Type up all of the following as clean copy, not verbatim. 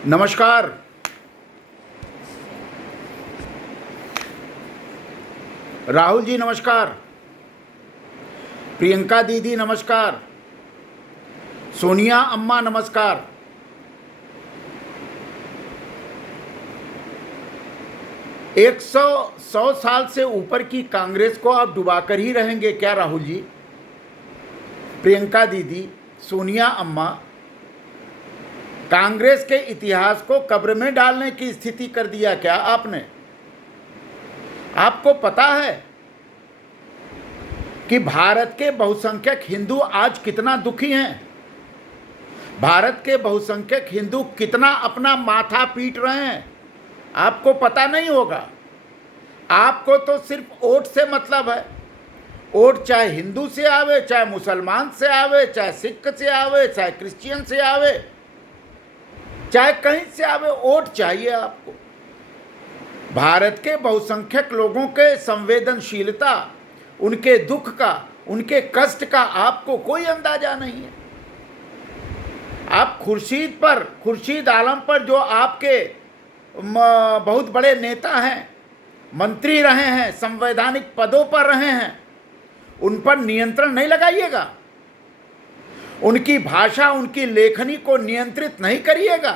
नमस्कार। राहुल जी नमस्कार। प्रियंका दीदी नमस्कार। सोनिया अम्मा नमस्कार। एक सौ साल से ऊपर की कांग्रेस को आप डुबाकर ही रहेंगे क्या राहुल जी? प्रियंका दीदी, सोनिया अम्मा, कांग्रेस के इतिहास को कब्र में डालने की स्थिति कर दिया क्या आपने? आपको पता है कि भारत के बहुसंख्यक हिंदू आज कितना दुखी हैं? भारत के बहुसंख्यक हिंदू कितना अपना माथा पीट रहे हैं? आपको पता नहीं होगा। आपको तो सिर्फ वोट से मतलब है। वोट चाहे हिंदू से आवे, चाहे मुसलमान से आवे, चाहे सिख से आवे, चाहे क्रिश्चियन से आवे, चाहे कहीं से आवे, वोट चाहिए आपको। भारत के बहुसंख्यक लोगों के संवेदनशीलता, उनके दुख का, उनके कष्ट का आपको कोई अंदाजा नहीं है। आप खुर्शीद आलम पर जो आपके बहुत बड़े नेता हैं, मंत्री रहे हैं, संवैधानिक पदों पर रहे हैं, उन पर नियंत्रण नहीं लगाइएगा। उनकी भाषा, उनकी लेखनी को नियंत्रित नहीं करिएगा।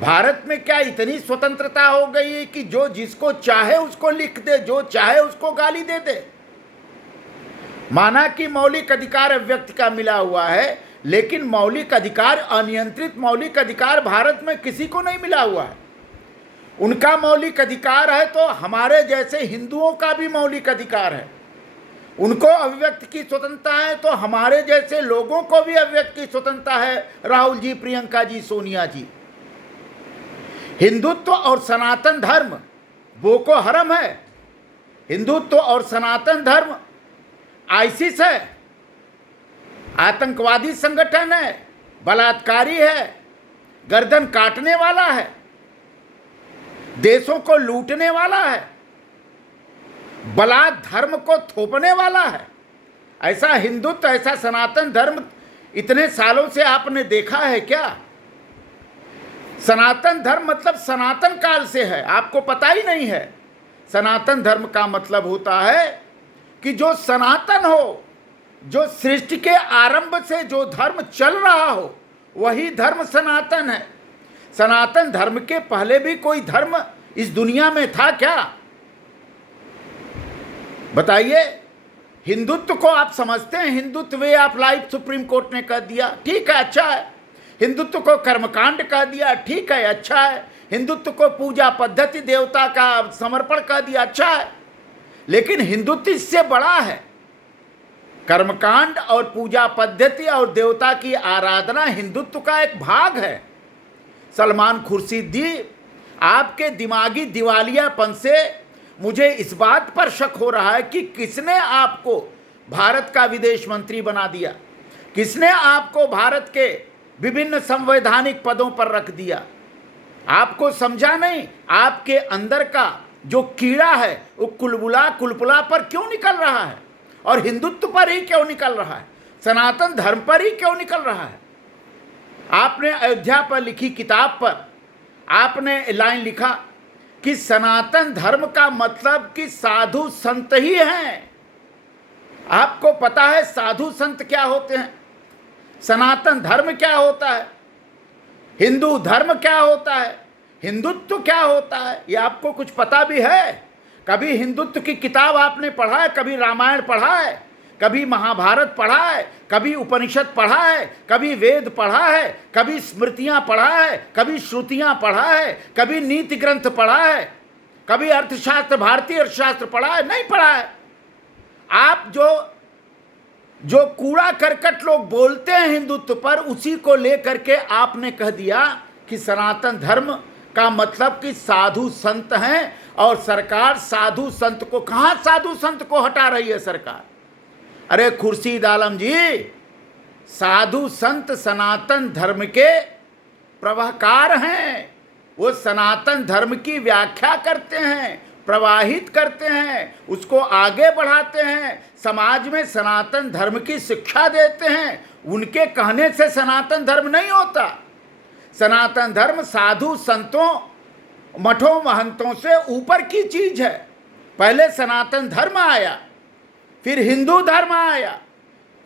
भारत में क्या इतनी स्वतंत्रता हो गई है कि जो जिसको चाहे उसको लिख दे, जो चाहे उसको गाली दे दे? माना कि मौलिक अधिकार अभिव्यक्ति का मिला हुआ है, लेकिन मौलिक अधिकार, अनियंत्रित मौलिक अधिकार भारत में किसी को नहीं मिला हुआ है। उनका मौलिक अधिकार है तो हमारे जैसे हिंदुओं का भी मौलिक अधिकार है। उनको अभिव्यक्ति की स्वतंत्रता है तो हमारे जैसे लोगों को भी अभिव्यक्ति की स्वतंत्रता है। राहुल जी, प्रियंका जी, सोनिया जी, हिंदुत्व और सनातन धर्म बोको हरम है। हिंदुत्व और सनातन धर्म आईसिस है, आतंकवादी संगठन है, बलात्कारी है, गर्दन काटने वाला है, देशों को लूटने वाला है, बलात् धर्म को थोपने वाला है। ऐसा हिंदुत्व, ऐसा सनातन धर्म इतने सालों से आपने देखा है क्या? सनातन धर्म मतलब सनातन काल से है, आपको पता ही नहीं है। सनातन धर्म का मतलब होता है कि जो सनातन हो, जो सृष्टि के आरंभ से जो धर्म चल रहा हो, वही धर्म सनातन है। सनातन धर्म के पहले भी कोई धर्म इस दुनिया में था क्या? बताइए। हिंदुत्व को आप समझते हैं, Hindutva way of life supreme court ने कह दिया, ठीक है, अच्छा है। हिंदुत्व को कर्मकांड कह दिया, ठीक है, अच्छा है। हिंदुत्व को पूजा पद्धति, देवता का समर्पण कह दिया, अच्छा है। लेकिन हिंदुत्व इससे बड़ा है। कर्मकांड और पूजा पद्धति और देवता की आराधना हिंदुत्व का एक भाग है। सलमान खुर्शीदी, आपके दिमागी दिवालियापन से मुझे इस बात पर शक हो रहा है कि किसने आपको भारत का विदेश मंत्री बना दिया, किसने आपको भारत के विभिन्न संवैधानिक पदों पर रख दिया। आपको समझा नहीं, आपके अंदर का जो कीड़ा है वो कुलपुला पर क्यों निकल रहा है, और हिंदुत्व पर ही क्यों निकल रहा है, सनातन धर्म पर ही क्यों निकल रहा है? आपने अयोध्या पर लिखी किताब पर आपने लाइन लिखा कि सनातन धर्म का मतलब कि साधु संत ही हैं। आपको पता है साधु संत क्या होते हैं? सनातन धर्म क्या होता है? हिंदू धर्म क्या होता है? हिंदुत्व क्या होता है? ये आपको कुछ पता भी है? कभी हिंदुत्व की किताब आपने पढ़ा है? कभी रामायण पढ़ा है? कभी महाभारत पढ़ा है? कभी उपनिषद पढ़ा है? कभी वेद पढ़ा है? कभी स्मृतियां पढ़ा है? कभी श्रुतियां पढ़ा है? कभी नीति ग्रंथ पढ़ा है? कभी अर्थशास्त्र, भारतीय अर्थशास्त्र पढ़ा है? नहीं पढ़ा है। आप जो कूड़ा करकट लोग बोलते हैं हिंदुत्व पर, उसी को लेकर के आपने कह दिया कि सनातन धर्म का मतलब कि साधु संत हैं, और सरकार साधु संत को, कहां साधु संत को हटा रही है सरकार? अरे खुर्शीद आलम जी, साधु संत सनातन धर्म के प्रवाहकार हैं। वो सनातन धर्म की व्याख्या करते हैं, प्रवाहित करते हैं, उसको आगे बढ़ाते हैं, समाज में सनातन धर्म की शिक्षा देते हैं। उनके कहने से सनातन धर्म नहीं होता। सनातन धर्म साधु संतों मठों महंतों से ऊपर की चीज है। पहले सनातन धर्म आया, फिर हिंदू धर्म आया,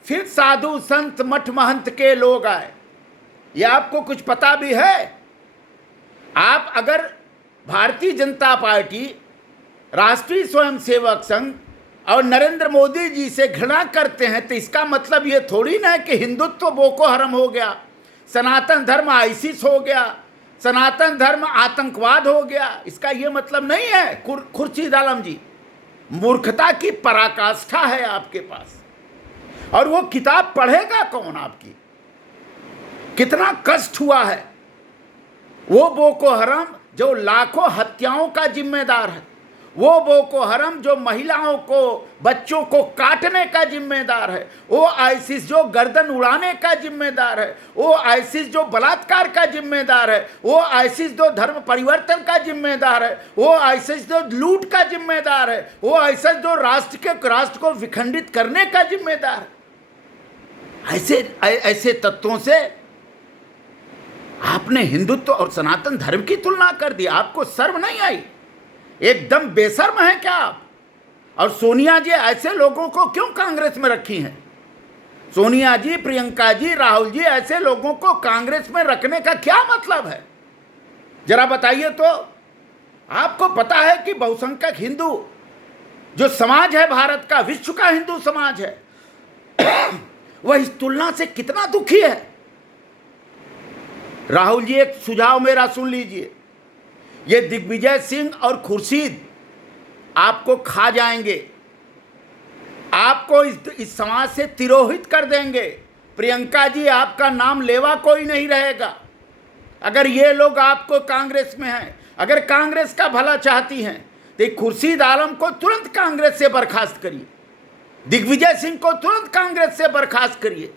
फिर साधु संत मठ महंत के लोग आए। ये आपको कुछ पता भी है? आप अगर भारतीय जनता पार्टी, राष्ट्रीय स्वयंसेवक संघ और नरेंद्र मोदी जी से घृणा करते हैं तो इसका मतलब ये थोड़ी ना है कि हिंदुत्व बोको हरम हो गया, सनातन धर्म आईसिस हो गया, सनातन धर्म आतंकवाद हो गया। इसका ये मतलब नहीं है। खुर्शीद आलम जी, मूर्खता की पराकाष्ठा है आपके पास। और वो किताब पढ़ेगा कौन आपकी? कितना कष्ट हुआ है। वो बोको हरम जो लाखों हत्याओं का जिम्मेदार है, वो बोको हरम जो महिलाओं को, बच्चों को काटने का जिम्मेदार है, वो आईसिस जो गर्दन उड़ाने का जिम्मेदार है, वो आईसिस जो बलात्कार का जिम्मेदार है, वो आईसिस जो धर्म परिवर्तन का जिम्मेदार है, वो आईसिस जो लूट का जिम्मेदार है, वो आईसिस जो राष्ट्र को विखंडित करने का जिम्मेदार है। ऐसे तत्वों से आपने हिंदुत्व और सनातन धर्म की तुलना कर दी। आपको शर्म नहीं आई? एकदम बेशर्म है क्या आप? और सोनिया जी ऐसे लोगों को क्यों कांग्रेस में रखी हैं? सोनिया जी, प्रियंका जी, राहुल जी, ऐसे लोगों को कांग्रेस में रखने का क्या मतलब है? जरा बताइए तो। आपको पता है कि बहुसंख्यक हिंदू जो समाज है भारत का, विश्व का हिंदू समाज है, वह इस तुलना से कितना दुखी है? राहुल जी, एक सुझाव मेरा सुन लीजिए। ये दिग्विजय सिंह और खुर्शीद आपको खा जाएंगे, आपको इस समाज से तिरोहित कर देंगे। प्रियंका जी, आपका नाम लेवा कोई नहीं रहेगा अगर ये लोग आपको कांग्रेस में हैं। अगर कांग्रेस का भला चाहती हैं तो खुर्शीद आलम को तुरंत कांग्रेस से बर्खास्त करिए, दिग्विजय सिंह को तुरंत कांग्रेस से बर्खास्त करिए।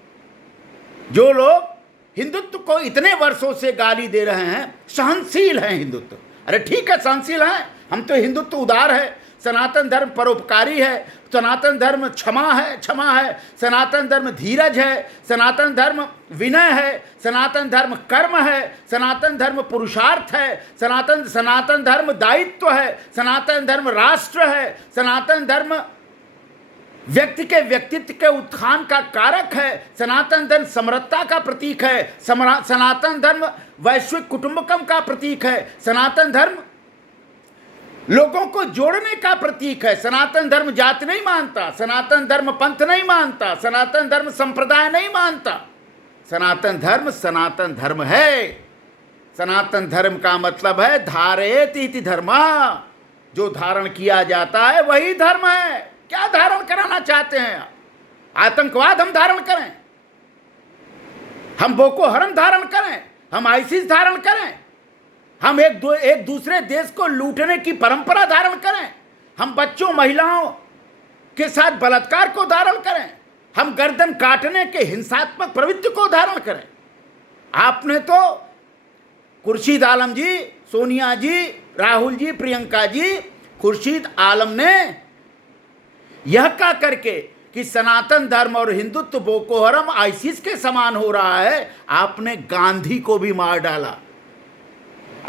जो लोग हिंदुत्व को इतने वर्षों से गाली दे रहे हैं, सहनशील हैं हिंदुत्व। अरे ठीक है, सहनशील हैं हम तो। हिंदुत्व उदार है, सनातन धर्म परोपकारी है, सनातन धर्म क्षमा है, सनातन धर्म धीरज है, सनातन धर्म विनय है, सनातन धर्म कर्म है, सनातन धर्म पुरुषार्थ है, सनातन धर्म दायित्व है, सनातन धर्म राष्ट्र है, सनातन धर्म व्यक्ति के व्यक्तित्व के उत्थान का कारक है, सनातन धर्म समरसता का प्रतीक है, सनातन धर्म वैश्विक कुटुंबकम का प्रतीक है, सनातन धर्म लोगों को जोड़ने का प्रतीक है। सनातन धर्म जाति नहीं मानता, सनातन धर्म पंथ नहीं मानता, सनातन धर्म संप्रदाय नहीं मानता। सनातन धर्म है। सनातन धर्म का मतलब है धारेत इति धर्मा, जो धारण किया जाता है वही धर्म है। क्या धारण कराना चाहते हैं आप? आतंकवाद हम धारण करें, हम बोको हरम धारण करें, हम आईसिस धारण करें, हम एक दूसरे देश को लूटने की परंपरा धारण करें, हम बच्चों महिलाओं के साथ बलात्कार को धारण करें, हम गर्दन काटने के हिंसात्मक प्रवृत्ति को धारण करें? आपने तो खुर्शीद आलम जी, सोनिया जी, राहुल जी, प्रियंका जी, खुर्शीद आलम ने यह कह करके कि सनातन धर्म और हिंदुत्व बोको हरम आईसिस के समान हो रहा है, आपने गांधी को भी मार डाला।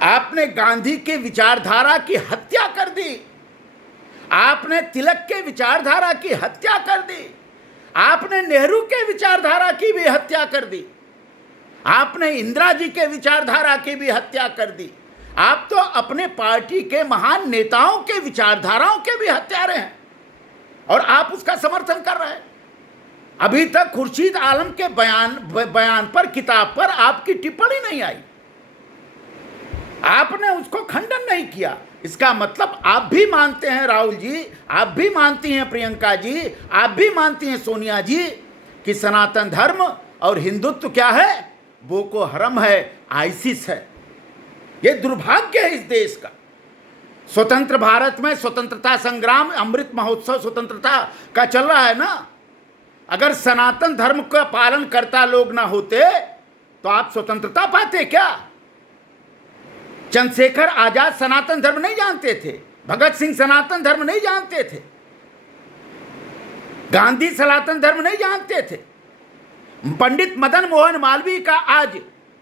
आपने गांधी के विचारधारा की हत्या कर दी, आपने तिलक के विचारधारा की हत्या कर दी, आपने नेहरू के विचारधारा की भी हत्या कर दी, आपने इंदिरा जी के विचारधारा की भी हत्या कर दी। आप तो अपने पार्टी के महान नेताओं के विचारधाराओं के भी हत्यारे हैं और आप उसका समर्थन कर रहे हैं। अभी तक खुर्शीद आलम के बयान पर, किताब पर आपकी टिप्पणी नहीं आई, आपने उसको खंडन नहीं किया। इसका मतलब आप भी मानते हैं राहुल जी, आप भी मानती हैं प्रियंका जी, आप भी मानती हैं सोनिया जी कि सनातन धर्म और हिंदुत्व क्या है? बोको हरम है, आईसिस है। ये दुर्भाग्य है इस देश का। स्वतंत्र भारत में स्वतंत्रता संग्राम, अमृत महोत्सव स्वतंत्रता का चल रहा है ना। अगर सनातन धर्म का पालन करता लोग ना होते तो आप स्वतंत्रता पाते क्या? चंद्रशेखर आजाद सनातन धर्म नहीं जानते थे, भगत सिंह सनातन धर्म नहीं जानते थे, गांधी सनातन धर्म नहीं जानते थे, पंडित मदन मोहन मालवीय का आज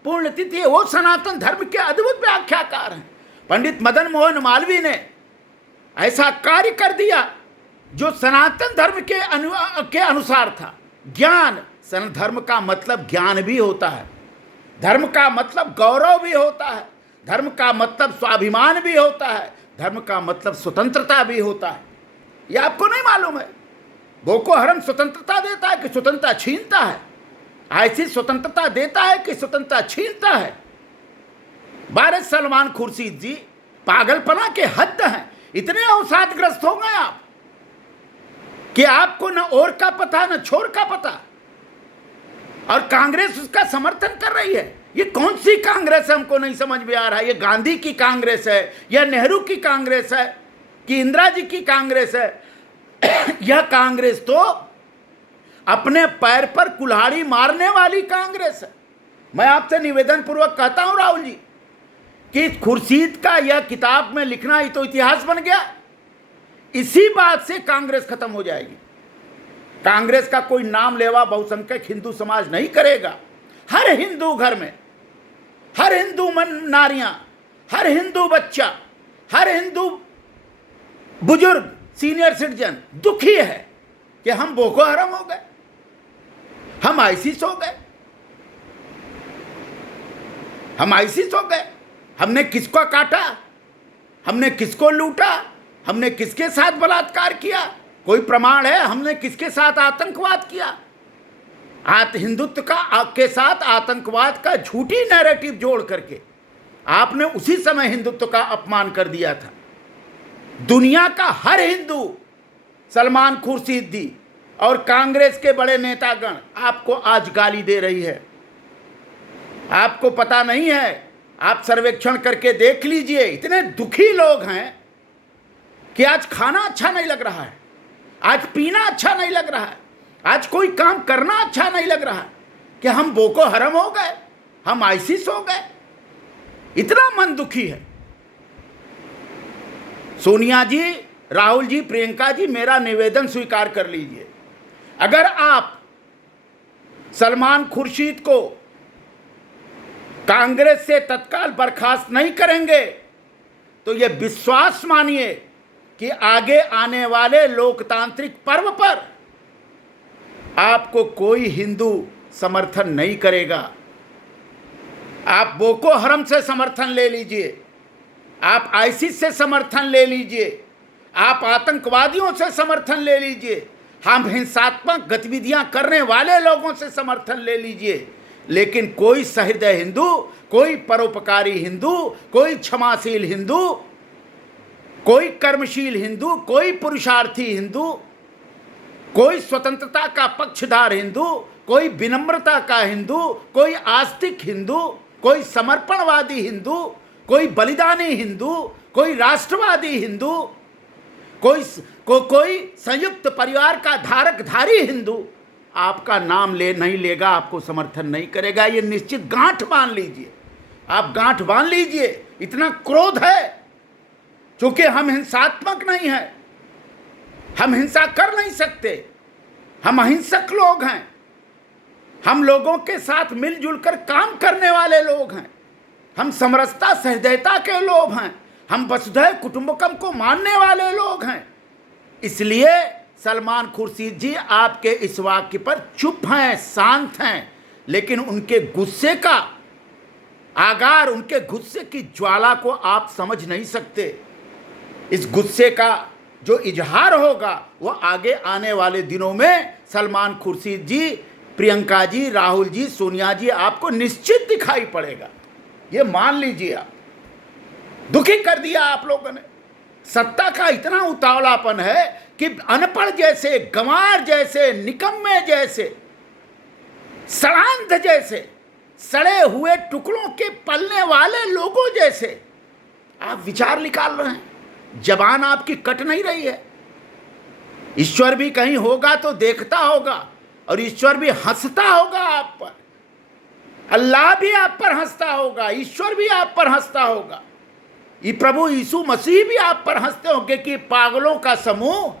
पुण्यतिथि है, वो सनातन धर्म के अद्भुत व्याख्याकार हैं। पंडित मदन मोहन मालवीय ने ऐसा कार्य कर दिया जो सनातन धर्म के अनुसार था। ज्ञान, धर्म का मतलब ज्ञान भी होता है, धर्म का मतलब गौरव भी होता है, धर्म का मतलब स्वाभिमान भी होता है, धर्म का मतलब स्वतंत्रता भी होता है। ये आपको नहीं मालूम है? बोको हरम स्वतंत्रता देता है कि स्वतंत्रता छीनता है? ऐसी स्वतंत्रता देता है कि स्वतंत्रता छीनता है? बारिश सलमान खुर्शीद जी पागलपना के हद हैं। इतने अवसादग्रस्त हो गए आप कि आपको न और का पता न छोर का पता, और कांग्रेस उसका समर्थन कर रही है। ये कौन सी कांग्रेस है, हमको नहीं समझ में आ रहा है। ये गांधी की कांग्रेस है या नेहरू की कांग्रेस है कि इंदिरा जी की कांग्रेस है? यह कांग्रेस तो अपने पैर पर कुल्हाड़ी मारने वाली कांग्रेस है। मैं आपसे निवेदन पूर्वक कहता हूं राहुल जी कि खुर्शीद का यह किताब में लिखना ही तो इतिहास बन गया। इसी बात से कांग्रेस खत्म हो जाएगी। कांग्रेस का कोई नाम लेवा बहुसंख्यक हिंदू समाज नहीं करेगा। हर हिंदू घर में, हर हिंदू नारियां, हर हिंदू बच्चा, हर हिंदू बुजुर्ग, सीनियर सिटीजन दुखी है कि हम बोको हराम हो गए, हम आईसिस हो गए, हम आईसिस हो गए। हमने किसको काटा, हमने किसको लूटा, हमने किसके साथ बलात्कार किया? कोई प्रमाण है? हमने किसके साथ आतंकवाद किया? हिंदुत्व का के साथ आतंकवाद का झूठी नैरेटिव जोड़ करके आपने उसी समय हिंदुत्व का अपमान कर दिया था। दुनिया का हर हिंदू, सलमान खुर्शीदी और कांग्रेस के बड़े नेतागण आपको आज गाली दे रही है। आपको पता नहीं है? आप सर्वेक्षण करके देख लीजिए। इतने दुखी लोग हैं कि आज खाना अच्छा नहीं लग रहा है, आज पीना अच्छा नहीं लग रहा है, आज कोई काम करना अच्छा नहीं लग रहा है कि हम बोको हरम हो गए, हम आईसिस हो गए। इतना मन दुखी है। सोनिया जी, राहुल जी, प्रियंका जी, मेरा निवेदन स्वीकार कर लीजिए। अगर आप सलमान खुर्शीद को कांग्रेस से तत्काल बर्खास्त नहीं करेंगे तो यह विश्वास मानिए कि आगे आने वाले लोकतांत्रिक पर्व पर आपको कोई हिंदू समर्थन नहीं करेगा। आप बोको हरम से समर्थन ले लीजिए, आप आईसिस से समर्थन ले लीजिए, आप आतंकवादियों से समर्थन ले लीजिए, हम हिंसात्मक गतिविधियां करने वाले लोगों से समर्थन ले लीजिए, लेकिन कोई सहृदय हिंदू, कोई परोपकारी हिंदू, कोई क्षमाशील हिंदू, कोई कर्मशील हिंदू, कोई पुरुषार्थी हिंदू, कोई स्वतंत्रता का पक्षधार हिंदू, कोई विनम्रता का हिंदू, कोई आस्तिक हिंदू, कोई समर्पणवादी हिंदू, कोई बलिदानी हिंदू, कोई राष्ट्रवादी हिंदू, कोई संयुक्त परिवार का धारकधारी हिंदू आपका नाम नहीं लेगा, आपको समर्थन नहीं करेगा। ये निश्चित गांठ बांध लीजिए, आप गांठ बांध लीजिए। इतना क्रोध है क्योंकि हम हिंसात्मक नहीं हैं, हम हिंसा कर नहीं सकते, हम अहिंसक लोग हैं, हम लोगों के साथ मिलजुल कर काम करने वाले लोग हैं, हम समरसता सहृदयता के लोग हैं, हम वसुधैव कुटुंबकम को मानने वाले लोग हैं। इसलिए सलमान खुर्शीद जी आपके इस वाक्य पर चुप हैं, शांत हैं, लेकिन उनके गुस्से का आगार, उनके गुस्से की ज्वाला को आप समझ नहीं सकते। इस गुस्से का जो इजहार होगा वो आगे आने वाले दिनों में सलमान खुर्शीद जी, प्रियंका जी, राहुल जी, सोनिया जी आपको निश्चित दिखाई पड़ेगा। ये मान लीजिए। आप दुखी कर दिया आप लोगों ने। सत्ता का इतना उतावलापन है कि अनपढ़ जैसे, गंवार जैसे, निकम्मे जैसे, सड़ांध जैसे, सड़े हुए टुकड़ों के पलने वाले लोगों जैसे आप विचार निकाल रहे हैं। जबान आपकी कट नहीं रही है। ईश्वर भी कहीं होगा तो देखता होगा, और ईश्वर भी हंसता होगा आप पर। अल्लाह भी आप पर हंसता होगा, ईश्वर भी आप पर हंसता होगा, ये प्रभु यीशु मसीह भी आप पर हंसते होंगे कि पागलों का समूह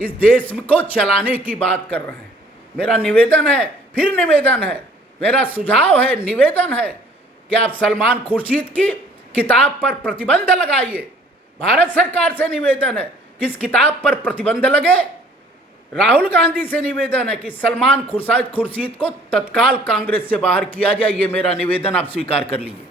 इस देश को चलाने की बात कर रहे हैं। मेरा निवेदन है, फिर निवेदन है, मेरा सुझाव है, निवेदन है, कि आप सलमान खुर्शीद की किताब पर प्रतिबंध लगाइए। भारत सरकार से निवेदन है कि इस किताब पर प्रतिबंध लगे। राहुल गांधी से निवेदन है कि सलमान खुर्शीद को तत्काल कांग्रेस से बाहर किया जाए। ये मेरा निवेदन आप स्वीकार कर लीजिए।